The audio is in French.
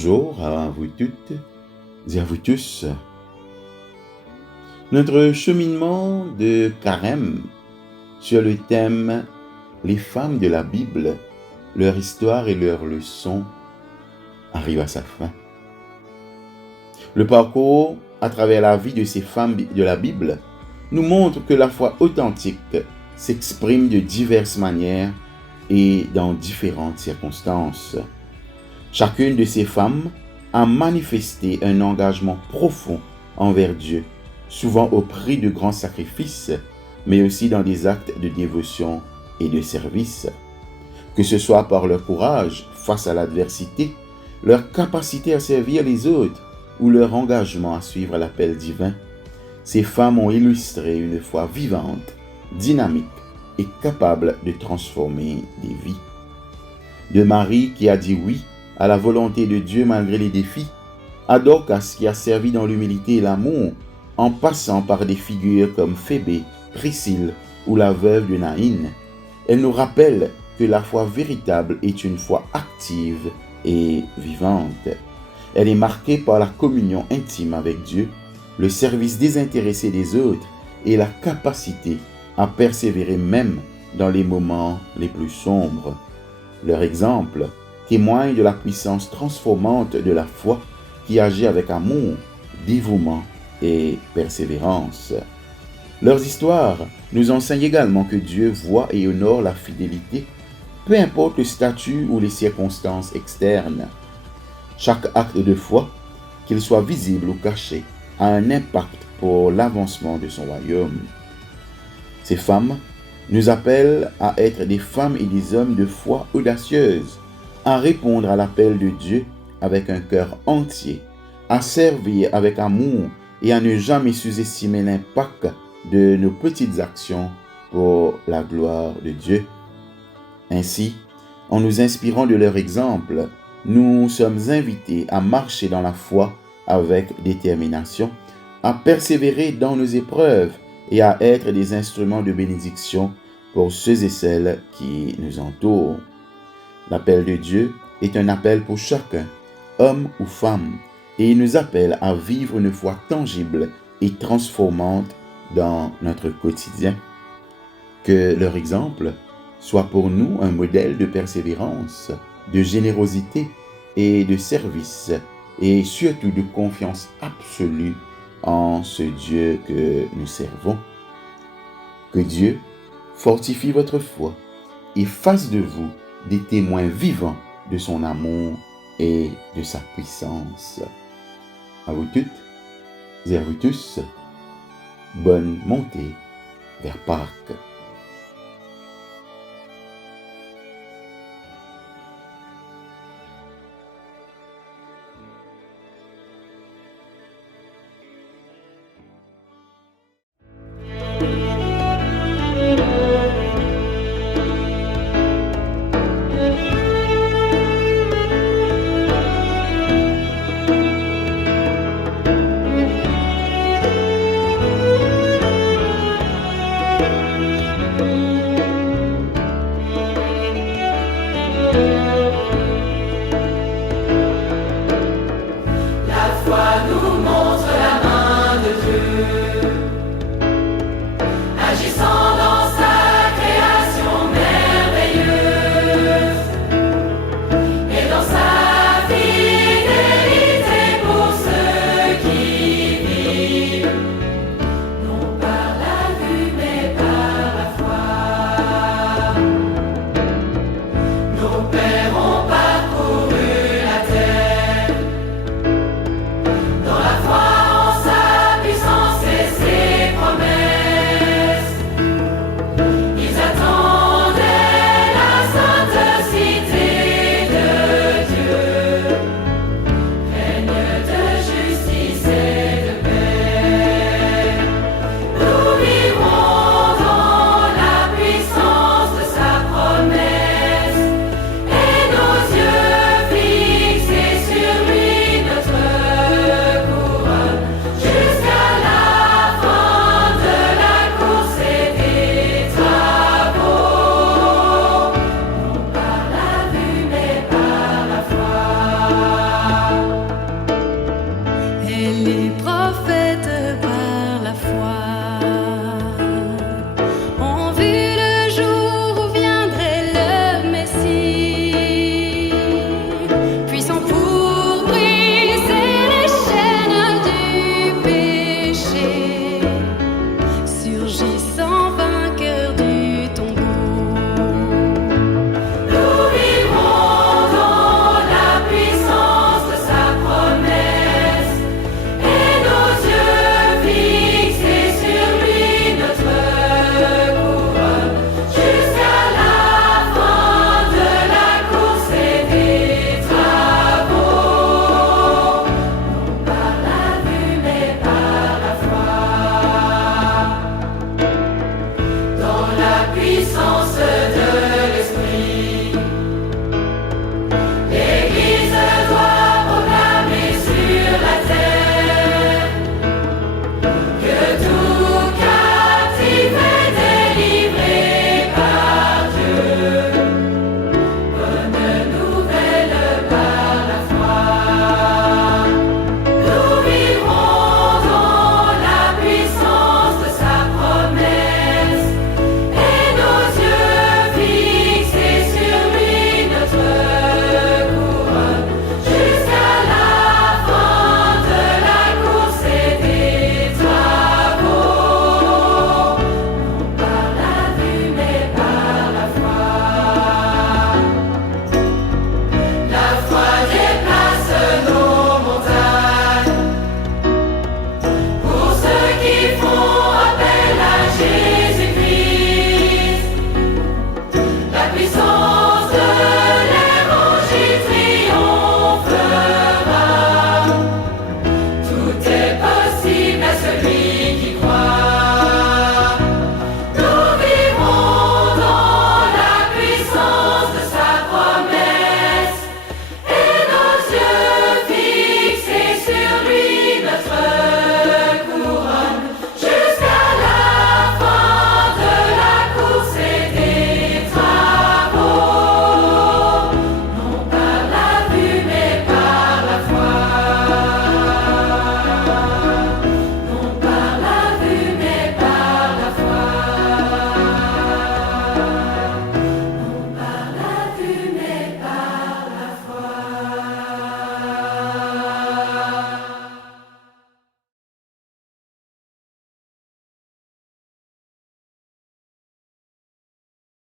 Bonjour à vous toutes et à vous tous. Notre cheminement de carême sur le thème Les femmes de la Bible, leur histoire et leurs leçons arrive à sa fin. Le parcours à travers la vie de ces femmes de la Bible nous montre que la foi authentique s'exprime de diverses manières et dans différentes circonstances. Chacune de ces femmes a manifesté un engagement profond envers Dieu, souvent au prix de grands sacrifices, mais aussi dans des actes de dévotion et de service. Que ce soit par leur courage face à l'adversité, leur capacité à servir les autres ou leur engagement à suivre l'appel divin, ces femmes ont illustré une foi vivante, dynamique et capable de transformer des vies. De Marie qui a dit oui à la volonté de Dieu malgré les défis, à Dorcas qui a servi dans l'humilité et l'amour, en passant par des figures comme Phébé, Priscille ou la veuve de Naïn, elle nous rappelle que la foi véritable est une foi active et vivante. Elle est marquée par la communion intime avec Dieu, le service désintéressé des autres et la capacité à persévérer même dans les moments les plus sombres. Leur exemple témoigne de la puissance transformante de la foi qui agit avec amour, dévouement et persévérance. Leurs histoires nous enseignent également que Dieu voit et honore la fidélité, peu importe le statut ou les circonstances externes. Chaque acte de foi, qu'il soit visible ou caché, a un impact pour l'avancement de son royaume. Ces femmes nous appellent à être des femmes et des hommes de foi audacieuses, à répondre à l'appel de Dieu avec un cœur entier, à servir avec amour et à ne jamais sous-estimer l'impact de nos petites actions pour la gloire de Dieu. Ainsi, en nous inspirant de leur exemple, nous sommes invités à marcher dans la foi avec détermination, à persévérer dans nos épreuves et à être des instruments de bénédiction pour ceux et celles qui nous entourent. L'appel de Dieu est un appel pour chacun, homme ou femme, et il nous appelle à vivre une foi tangible et transformante dans notre quotidien. Que leur exemple soit pour nous un modèle de persévérance, de générosité et de service, et surtout de confiance absolue en ce Dieu que nous servons. Que Dieu fortifie votre foi et fasse de vous des témoins vivants de son amour et de sa puissance. À vous toutes et à vous tous, bonne montée vers Pâques. les prophètes.